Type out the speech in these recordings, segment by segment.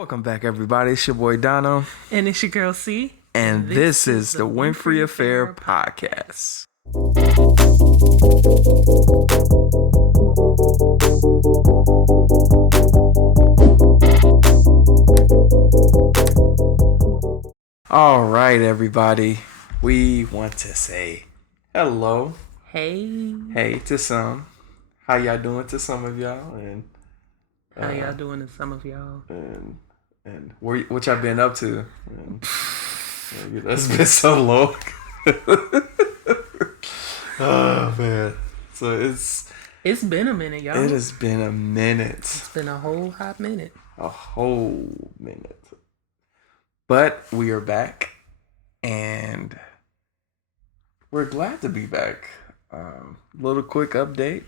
Welcome back, everybody. It's your boy Dono. And it's your girl C. And this is the Winfrey Affair podcast. All right, everybody. We want to say hello. Hey to some. How y'all doing to some of y'all? And how y'all doing to some of y'all? And what y'all been up to? And, that's been so long. Oh man. So it's been a minute, y'all. It has been a minute. It's been a whole hot minute. A whole minute. But we are back, and we're glad to be back. Little quick update.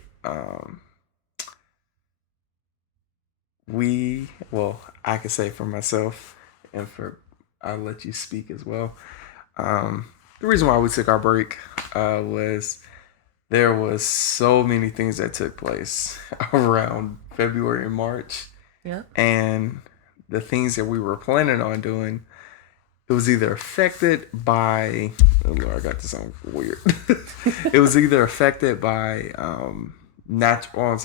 I can say for myself, and I'll let you speak as well. The reason why we took our break was there was so many things that took place around February and March. Yeah. And the things that we were planning on doing, it was either affected by, oh Lord, I got to sound weird. It was either affected by natural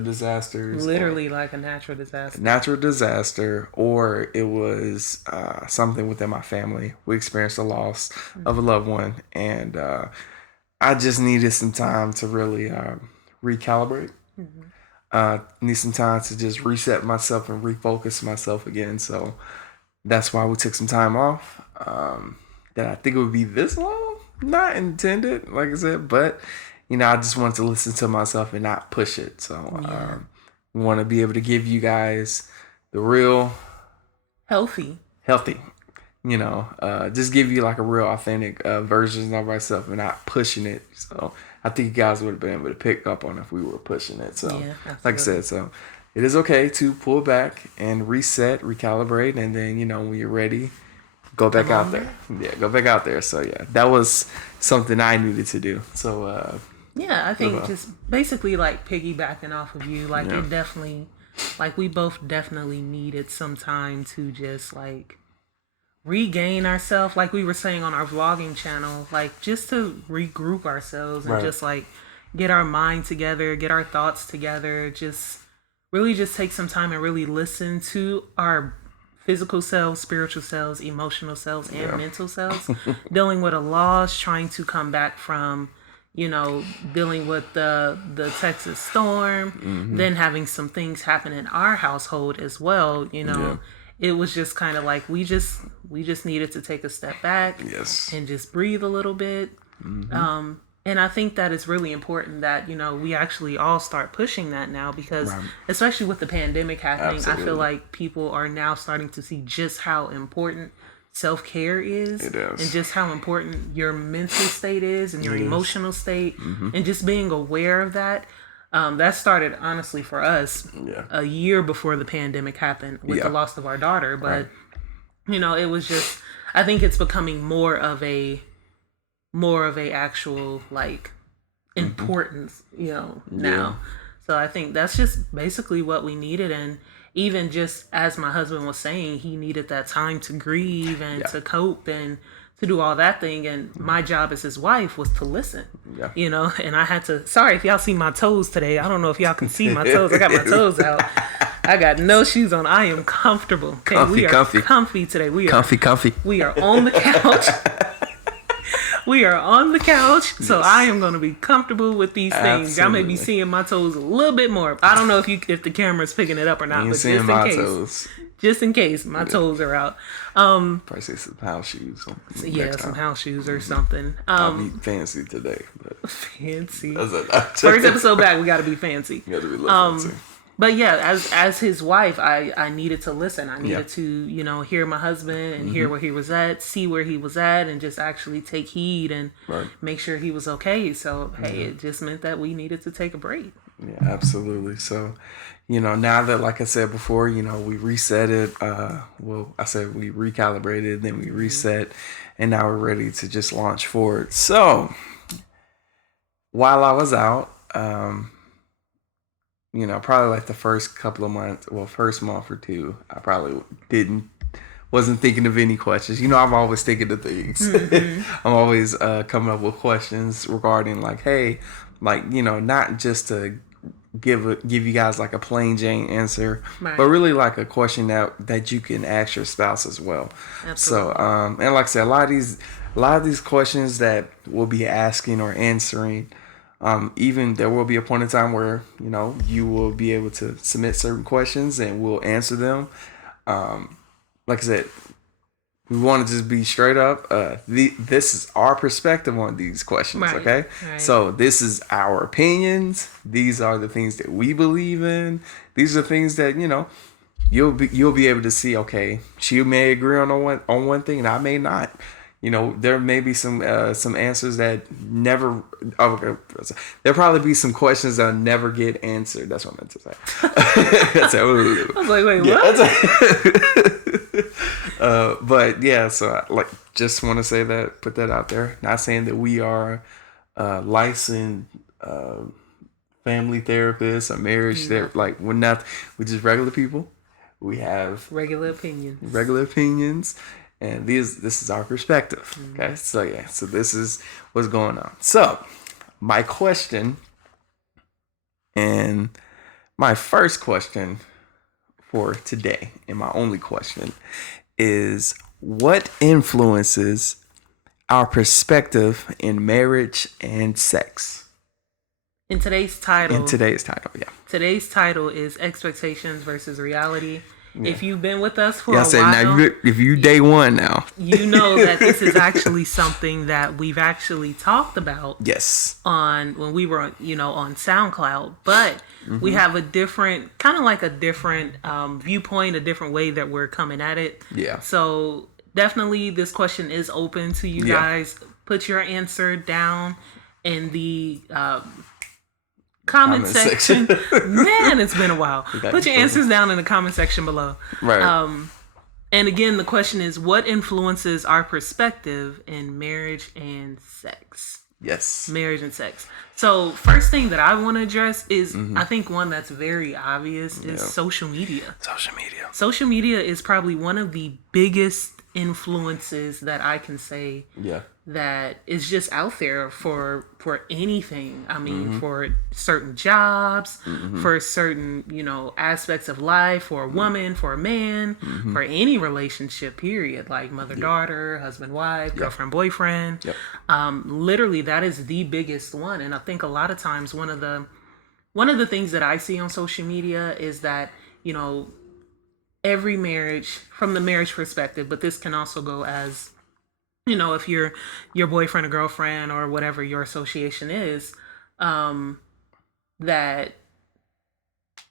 disasters. Literally like a natural disaster. Natural disaster, or it was something within my family. We experienced a loss of a loved one, and I just needed some time to really recalibrate. Need some time to just reset myself and refocus myself again. So that's why we took some time off. That I think it would be this long, not intended, like I said, but I just wanted to listen to myself and not push it. So we want to be able to give you guys the real healthy, just give you like a real authentic version of ourselves and not pushing it. So I think you guys would have been able to pick up on if we were pushing it. So like I said, so it is okay to pull back and reset, recalibrate, and then, when you're ready, go back out there. Yeah, go back out there. So yeah, that was something I needed to do. So I think just basically like piggybacking off of you, like it definitely, like we both definitely needed some time to just like regain ourselves, like we were saying on our vlogging channel, like just to regroup ourselves and just like get our mind together, get our thoughts together, just really just take some time and really listen to our physical selves, spiritual selves, emotional selves, and mental selves, dealing with a loss, trying to come back from dealing with the Texas storm, then having some things happen in our household as well. It was just kind of like we just needed to take a step back and just breathe a little bit. And I think that it's really important that, we actually all start pushing that now because especially with the pandemic happening, I feel like people are now starting to see just how important self-care is. It is. And just how important your mental state is and your emotional state and just being aware of that. That started honestly for us a year before the pandemic happened with the loss of our daughter. But, it was just, I think it's becoming more of a actual like importance, now. So I think that's just basically what we needed. And even just as my husband was saying, he needed that time to grieve and to cope and to do all that thing. And my job as his wife was to listen, and I had to, sorry if y'all see my toes today. I don't know if y'all can see my toes. I got my toes out. I got no shoes on. I am comfortable. Okay, we are comfy today. We are comfy. We are on the couch. We are on the couch, so I am going to be comfortable with these things. Y'all may be seeing my toes a little bit more. I don't know if the camera's picking it up or not, but just in case, my toes are out. Probably say some house shoes. Some house shoes or something. I'll be fancy today. But fancy. First episode back, we got to be fancy. You got to be a little fancy. But yeah, as his wife, I needed to listen. I needed to, hear my husband and hear where he was at, see where he was at, and just actually take heed and make sure he was okay. So, hey, it just meant that we needed to take a break. Yeah, absolutely. So, now that, like I said before, we reset it. I said we recalibrated, then we reset, and now we're ready to just launch forward. So, while I was out, probably like the first couple of months, well, first month or two, I probably wasn't thinking of any questions. I'm always thinking of things. I'm always coming up with questions regarding like, hey, like, not just to give you guys like a plain Jane answer, Right. but really like a question that you can ask your spouse as well. Absolutely. So and like I said, a lot of these questions that we'll be asking or answering, even there will be a point in time where you will be able to submit certain questions and we'll answer them. Like I said, we want to just be straight up. This is our perspective on these questions, Right, okay? right. So this is our opinions. These are the things that we believe in. These are things that you'll be able to see. Okay, she may agree on one thing, and I may not. There may be some answers that never. Oh, okay, there'll probably be some questions that never get answered. That's what I meant to say. I was like, wait, what? But yeah, so I just want to say that, put that out there. Not saying that we are licensed family therapists or marriage therapists. Like we're not. We're just regular people. We have regular opinions. And this is our perspective. Okay, so yeah, so this is what's going on. So my question, and my first question for today, and my only question, is what influences our perspective in marriage and sex? In today's title, yeah. Today's title is Expectations versus Reality. Yeah. If you've been with us for a while, now if you day one now, you know that this is actually something that we've actually talked about. Yes. When we were, on SoundCloud, but we have a different viewpoint, a different way that we're coming at it. Yeah. So definitely, this question is open to you guys. Put your answer down in the comment section. Man, it's been a while. Put your answers down in the comment section below. Right. And again, the question is, what influences our perspective in marriage and sex? Yes. Marriage and sex. So first thing that I want to address is, I think one that's very obvious is social media. Social media is probably one of the biggest influences that I can say that is just out there for anything. I mean, for certain jobs, for certain, aspects of life, for a woman, for a man, for any relationship, period, like mother-daughter, husband-wife, girlfriend-boyfriend. Literally, that is the biggest one. And I think a lot of times one of the things that I see on social media is that, every marriage, from the marriage perspective, but this can also go as, if you're your boyfriend or girlfriend or whatever your association is, that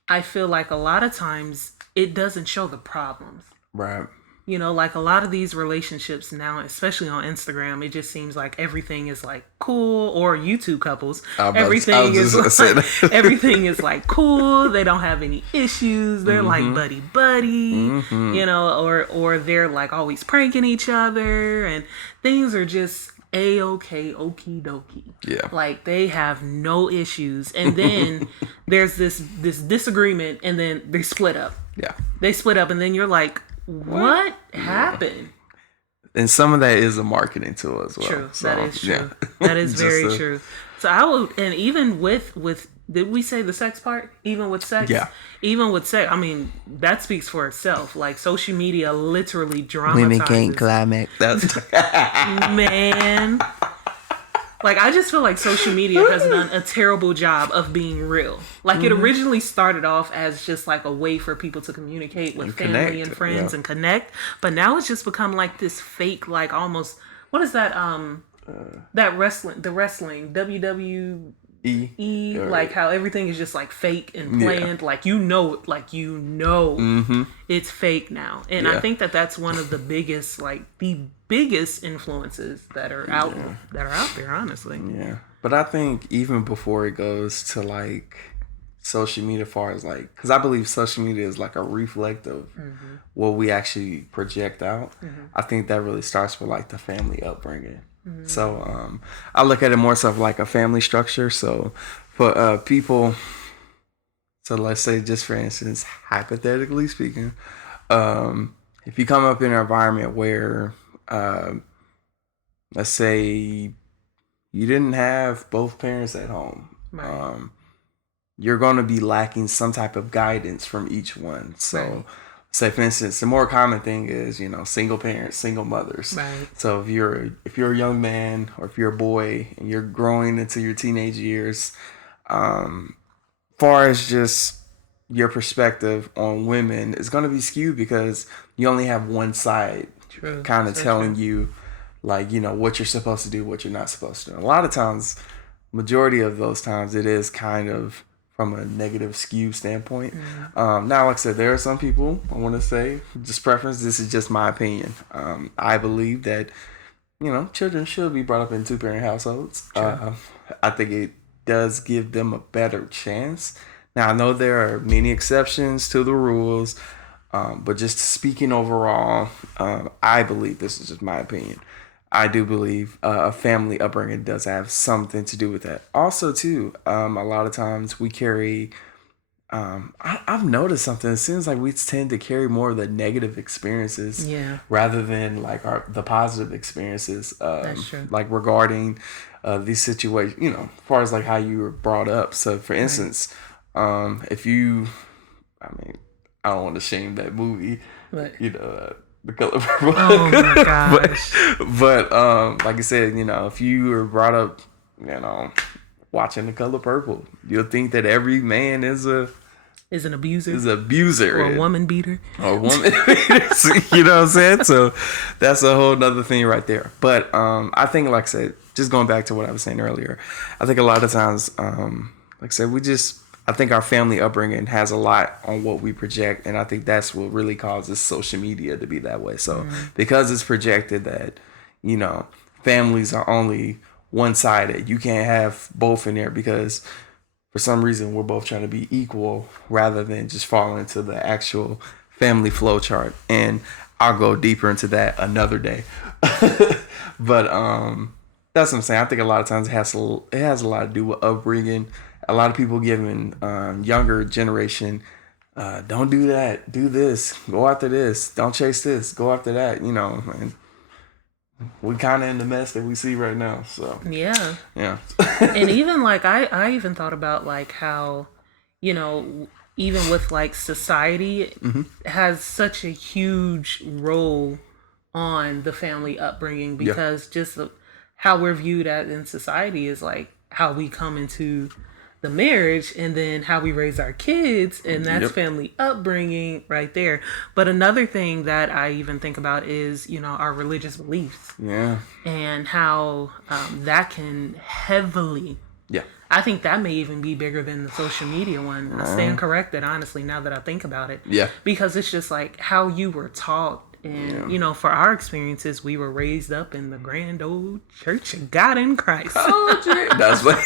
I feel like a lot of times it doesn't show the problems. Right. Like a lot of these relationships now, especially on Instagram, it just seems like everything is like cool, or YouTube couples. Everything is like cool. They don't have any issues. They're like buddy, or they're like always pranking each other, and things are just A-okay, okie dokie. Yeah. Like they have no issues. And then there's this disagreement, and then they split up. Yeah. They split up, and then you're like, what happened? And some of that is a marketing tool as well. True. So, that is true. That is very true. So I would, and even with did we say the sex part? Even with sex? Yeah. Even with sex, I mean, that speaks for itself. Like social media literally dramatizes. Women can't climax. That's man. Like, I just feel like social media has done a terrible job of being real. Like, it originally started off as just like a way for people to communicate with family and friends and connect. But now it's just become like this fake, like almost, what is that? The wrestling, WWE, like how everything is just like fake and planned. Like, it's fake now. And I think that that's one of the biggest, influences that are out there, honestly. Yeah. But I think even before it goes to like social media, as far as like, because I believe social media is like a reflect of what we actually project out. I think that really starts with like the family upbringing. So I look at it more so of like a family structure. So for people, So let's say, just for instance, hypothetically speaking, if you come up in an environment where, let's say, you didn't have both parents at home, Right. you're going to be lacking some type of guidance from each one. So, Right. say for instance, the more common thing is, single parents, single mothers. Right. So if you're a young man, or if you're a boy and you're growing into your teenage years, far as just your perspective on women is going to be skewed, because you only have one side True. kind of So telling true. you, like, what you're supposed to do, what you're not supposed to do. A lot of times, majority of those times, it is kind of from a negative skew standpoint. Now, like I said, there are some people, I want to say, just preference, this is just my opinion. I believe that, children should be brought up in two-parent households. I think it does give them a better chance. Now, I know there are many exceptions to the rules, but just speaking overall, I believe, this is just my opinion, I do believe a family upbringing does have something to do with that. Also, too, a lot of times we carry. I've noticed something. It seems like we tend to carry more of the negative experiences, Yeah. rather than like the positive experiences. That's true. Like regarding these situations. As far as like how you were brought up. So, for instance, if you, I mean, I don't want to shame that movie. But The Color Purple. oh my gosh. but like I said, if you were brought up, watching The Color Purple, you'll think that every man is an abuser, or a woman beater. or a woman. You know what I'm saying? So that's a whole nother thing right there. But I think, like I said, just going back to what I was saying earlier, I think a lot of times, like I said, I think our family upbringing has a lot on what we project, and I think that's what really causes social media to be that way. So because it's projected that, families are only one-sided, you can't have both in there, because for some reason we're both trying to be equal rather than just fall into the actual family flow chart. And I'll go deeper into that another day. But that's what I'm saying. I think a lot of times it has a lot to do with upbringing. A lot of people giving younger generation, don't do that, do this, go after this, don't chase this, go after that. And we kind of in the mess that we see right now. So Yeah. yeah. And even like I even thought about like how, even with like society has such a huge role on the family upbringing, Yeah. because just how we're viewed at in society is like how we come into the marriage, and then how we raise our kids, and that's Yep. family upbringing right there. But another thing that I even think about is our religious beliefs, Yeah. and how that can heavily, Yeah. I think that may even be bigger than the social media one. I stand corrected, honestly, now that I think about it. Yeah. Because it's just like how you were taught. And, for our experiences, we were raised up in the grand old Church of God in Christ. Oh, that's what.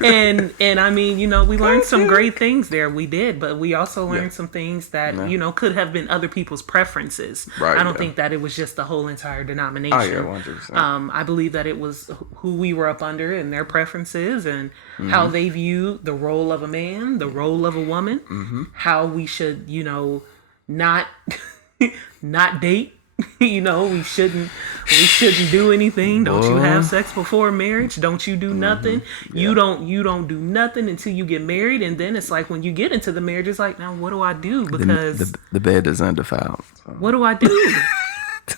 And I mean, we learned some great things there. We did, but we also learned some things that, could have been other people's preferences. Right, I don't yeah. think that it was just the whole entire denomination. Oh, yeah, 100%. I believe that it was who we were up under and their preferences, and how they view the role of a man, the role of a woman, how we should, not not date. We shouldn't do anything. Don't you have sex before marriage? Don't you do nothing? You don't do nothing until you get married, and then it's like when you get into the marriage, it's like, now what do I do? Because the bed is undefiled. So. what do I do?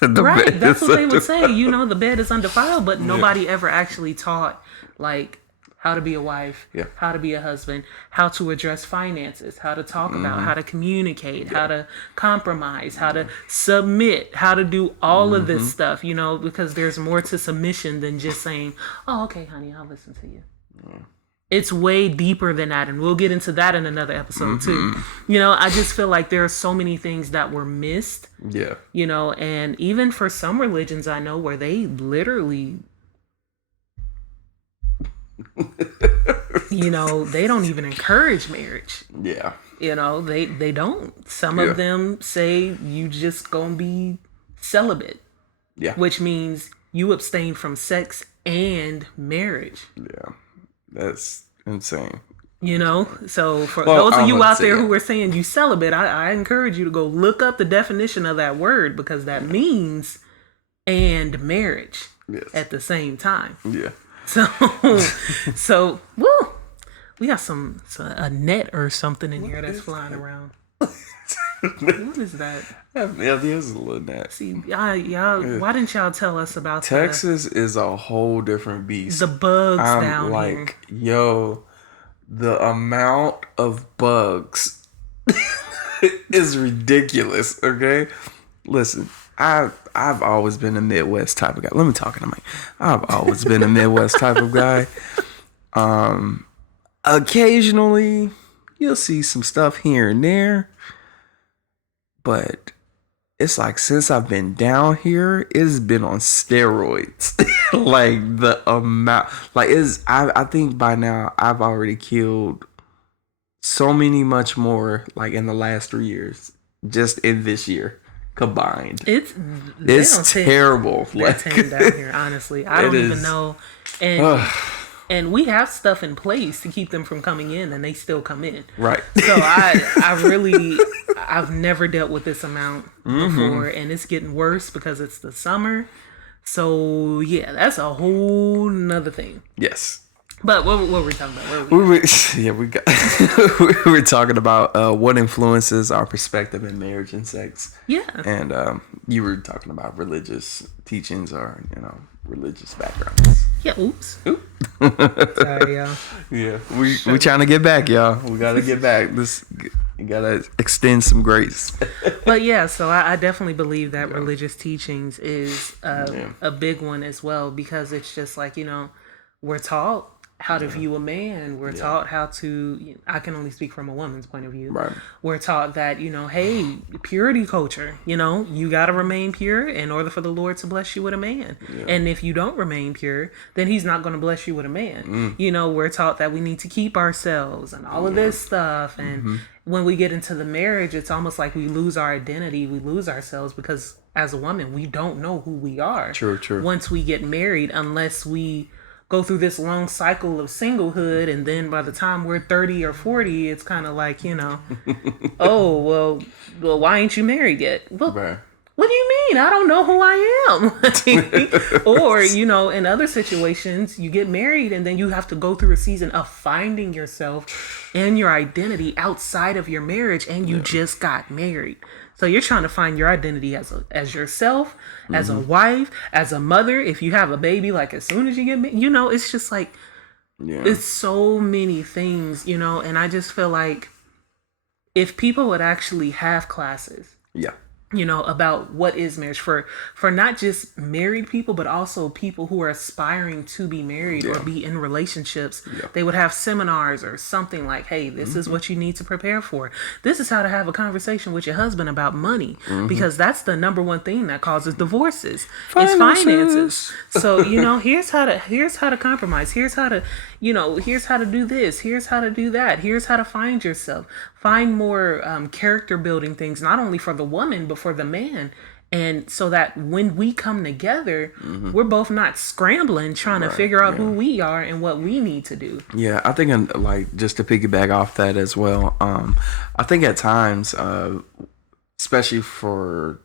Right, that's what they would say. The bed is undefiled, but nobody ever actually taught like how to be a wife, how to be a husband, how to address finances, how to talk about, how to communicate, how to compromise, how to submit, how to do all of this stuff, because there's more to submission than just saying, oh, okay, honey, I'll listen to you. It's way deeper than that, and we'll get into that in another episode too. I just feel like there are so many things that were missed. Yeah. And even for some religions I know where they literally they don't even encourage marriage. Yeah. They don't. Some of them say you just gonna be celibate. Yeah. Which means you abstain from sex and marriage. Yeah. That's insane. You know, so for Well, those of I you wouldn't out say there that. who are saying you celibate, I encourage you to go look up the definition of that word, because that means and marriage Yes. at the same time. Yeah. So, so woo, we got a net or something in here that's flying around. What is that? Yeah, there's a little net. See, y'all, why didn't y'all tell us about Texas is a whole different beast. the bugs I'm down like, yo, the amount of bugs is ridiculous. Okay, listen, I've always been a Midwest type of guy. Let me talk to Mike. I've always been a Midwest type of guy. Occasionally, you'll see some stuff here and there, but it's like since I've been down here, it's been on steroids. Like the amount, like is I think by now I've already killed so many much more like in the last 3 years, just in this year combined. It's terrible. They're tame down here. Honestly, I don't even know, and we have stuff in place to keep them from coming in, and they still come in. Right. So I've never dealt with this amount before, and it's getting worse because it's the summer. So yeah, that's a whole nother thing. Yes. But what were we talking about? we were talking about what influences our perspective in marriage and sex. Yeah. And you were talking about religious teachings or religious backgrounds. Yeah. Oops. Oop. Sorry, y'all. Yeah, we trying to get back, y'all. We gotta get back. You gotta extend some grace. But yeah, so I definitely believe that religious teachings is a big one as well, because it's just like, we're taught how to view a man. We're taught how to, I can only speak from a woman's point of view. Right. We're taught that, hey, purity culture, you got to remain pure in order for the Lord to bless you with a man. Yeah. And if you don't remain pure, then he's not going to bless you with a man. We're taught that we need to keep ourselves and all of this stuff. And when we get into the marriage, it's almost like we lose our identity. We lose ourselves because as a woman, we don't know who we are. True. Once we get married, unless we go through this long cycle of singlehood, and then by the time we're 30 or 40, it's kind of like, oh, well, why ain't you married yet? Well, right. What do you mean? I don't know who I am. Or, in other situations, you get married and then you have to go through a season of finding yourself and your identity outside of your marriage, and you just got married. So you're trying to find your identity as yourself, as a wife, as a mother. If you have a baby, like as soon as you get married, it's just like, it's so many things, and I just feel like if people would actually have classes, about what is marriage for not just married people, but also people who are aspiring to be married or be in relationships. They would have seminars or something like, hey, this is what you need to prepare for. This is how to have a conversation with your husband about money, because that's the number one thing that causes divorces. It's finances. So, here's how to compromise. Here's how to, here's how to do this. Here's how to do that. Here's how to find yourself. Find more character building things, not only for the woman, but for the man. And so that when we come together, we're both not scrambling, trying to figure out who we are and what we need to do. Yeah, I think, like, just to piggyback off that as well, I think at times, especially for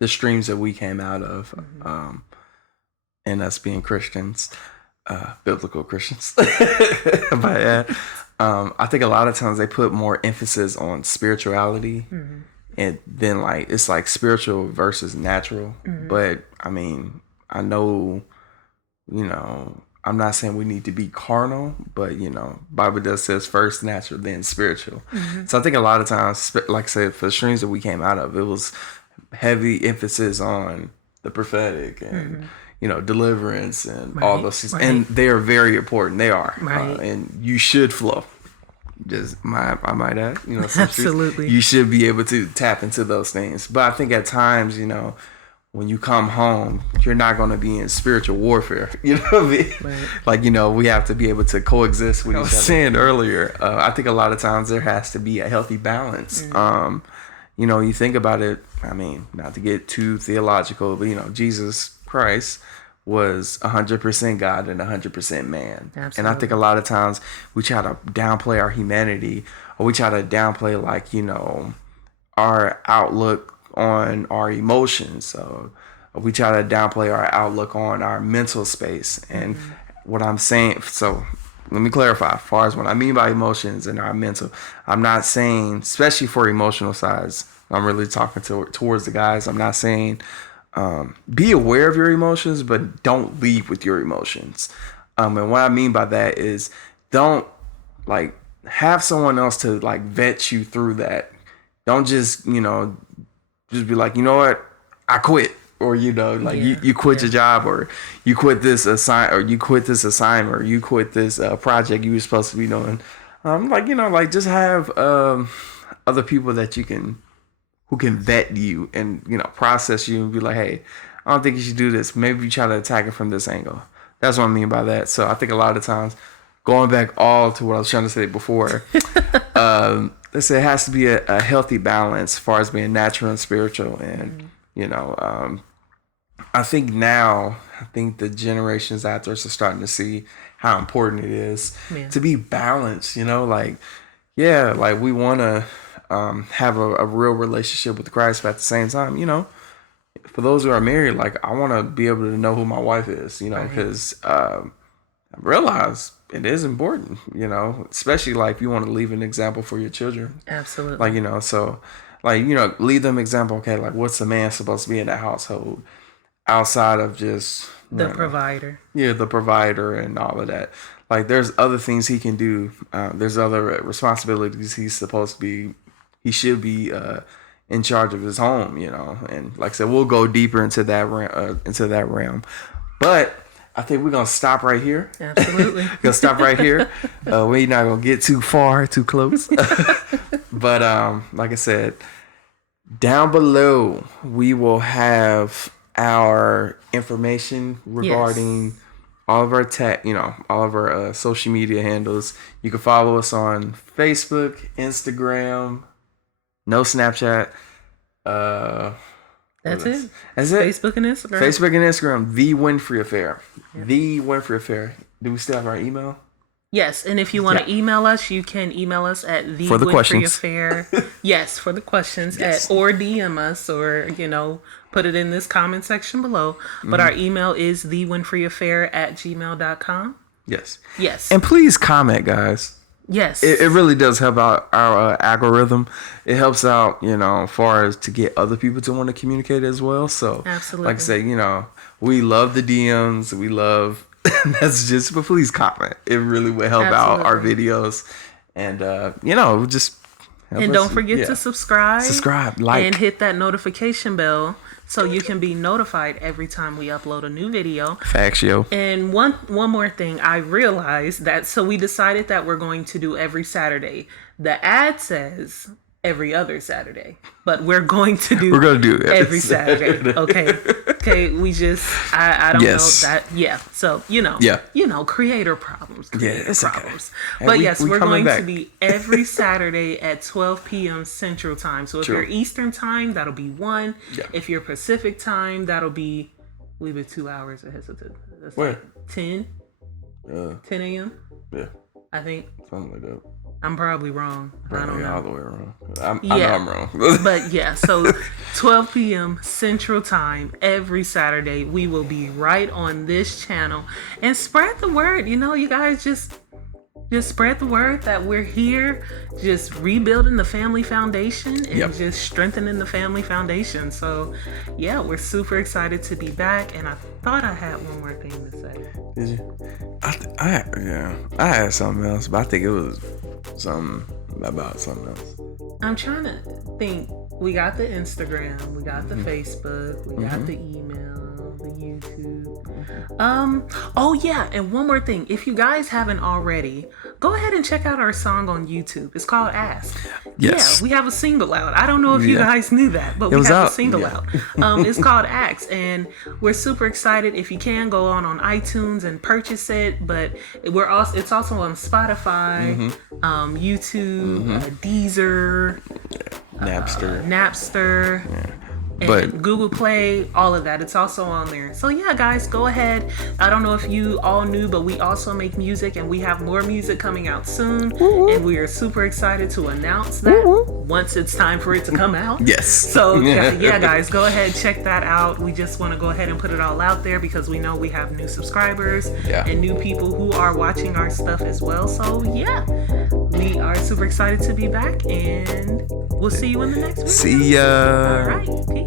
the streams that we came out of, and us being Christians, biblical Christians, but I think a lot of times they put more emphasis on spirituality, and then like it's like spiritual versus natural. But I mean, I know, I'm not saying we need to be carnal, but Bible does says first natural, then spiritual. So I think a lot of times, like I said, for the streams that we came out of, it was heavy emphasis on the prophetic and deliverance and all those things. And they are very important. They are. And you should flow. I might add, absolutely. You should be able to tap into those things. But I think at times, when you come home, you're not going to be in spiritual warfare. You know what I mean? Like, we have to be able to coexist with each other. I was saying earlier, I think a lot of times there has to be a healthy balance. You think about it, I mean, not to get too theological, but, Jesus Christ was 100% God and 100% man. Absolutely. And I think a lot of times we try to downplay our humanity, or we try to downplay, like, our outlook on our emotions. So we try to downplay our outlook on our mental space. And what I'm saying, so let me clarify, as far as what I mean by emotions and our mental, I'm not saying, especially for emotional sides, I'm really talking towards the guys. I'm not saying be aware of your emotions, but don't lead with your emotions. And what I mean by that is, don't like have someone else to like vet you through that. Don't just just be like, you know what, I quit, or you quit your job, or you quit this assignment, or you quit this project you were supposed to be doing. Just have other people that who can vet you and process you and be like, hey, I don't think you should do this. Maybe you try to attack it from this angle. That's what I mean by that. So I think a lot of times, going back all to what I was trying to say before, let's say it has to be a healthy balance as far as being natural and spiritual. And I think the generations after us are starting to see how important it is to be balanced. Like we want to have a real relationship with Christ, but at the same time, for those who are married, like, I want to be able to know who my wife is, because I realize it is important, especially like if you want to leave an example for your children. Absolutely. Leave them example. Okay, like, what's a man supposed to be in that household outside of just the provider? Yeah, the provider and all of that. Like, there's other things he can do. There's other responsibilities he should be in charge of his home, and like I said, we'll go deeper into that realm. But I think we're gonna stop right here. Absolutely. We're gonna stop right here. We're not gonna get too close. But like I said, down below we will have our information regarding all of our all of our social media handles. You can follow us on Facebook, Instagram. No Snapchat. That's it. Facebook and Instagram. The Winfrey Affair. Yep. The Winfrey Affair. Do we still have our email? Yes, and if you want to email us, you can email us at the Winfrey Affair. Yes, for the questions or DM us, or put it in this comment section below. But our email is thewinfreyaffair@gmail.com. Yes. Yes. And please comment, guys. Yes. It really does help out our algorithm. It helps out, as far as to get other people to want to communicate as well. So, absolutely. Like I say, we love the DMs. We love messages, but please comment. It really will help out our videos. And, just help us. Don't forget to subscribe, like, and hit that notification bell, so you can be notified every time we upload a new video. Facts, yo. And one more thing, I realized that, so we decided that we're going to do every Saturday. The ad says every other Saturday, but we're going to do every Saturday. Okay. We just, I don't know that. Yeah. So, creator problems. It's problems. Okay. But yes, we're going to be every Saturday at 12 p.m. Central Time. So if you're Eastern Time, that'll be 1. Yeah. If you're Pacific Time, that'll be, we've been 2 hours ahead. So that's like 10 a.m. Yeah. I think. Something like that. I'm probably wrong. I don't know. All the way wrong. I know I'm wrong. But yeah, so 12 p.m. Central Time every Saturday, we will be right on this channel. And spread the word. You guys just spread the word that we're here, just rebuilding the family foundation and just strengthening the family foundation. So yeah, we're super excited to be back. And I thought I had one more thing to say. Did you? I had something else, but I think it was something about something else. I'm trying to think. We got the Instagram, we got the Facebook, we got the email, the YouTube. Oh yeah, and one more thing. If you guys haven't already, go ahead and check out our song on YouTube. It's called Ask. Yes. Yeah, we have a single out. I don't know if you guys knew that, but we have a single out. It's called Ask, and we're super excited. If you can, go on iTunes and purchase it. But it's also on Spotify, YouTube, Deezer, Napster. Yeah. and Google Play, all of that. It's also on there. So yeah, guys, go ahead. I don't know if you all knew, but we also make music, and we have more music coming out soon. And we are super excited to announce that once it's time for it to come out. Yes. So yeah, guys, go ahead, check that out. We just want to go ahead and put it all out there because we know we have new subscribers and new people who are watching our stuff as well. So yeah, we are super excited to be back, and we'll see you in the next video. See ya. All right, peace.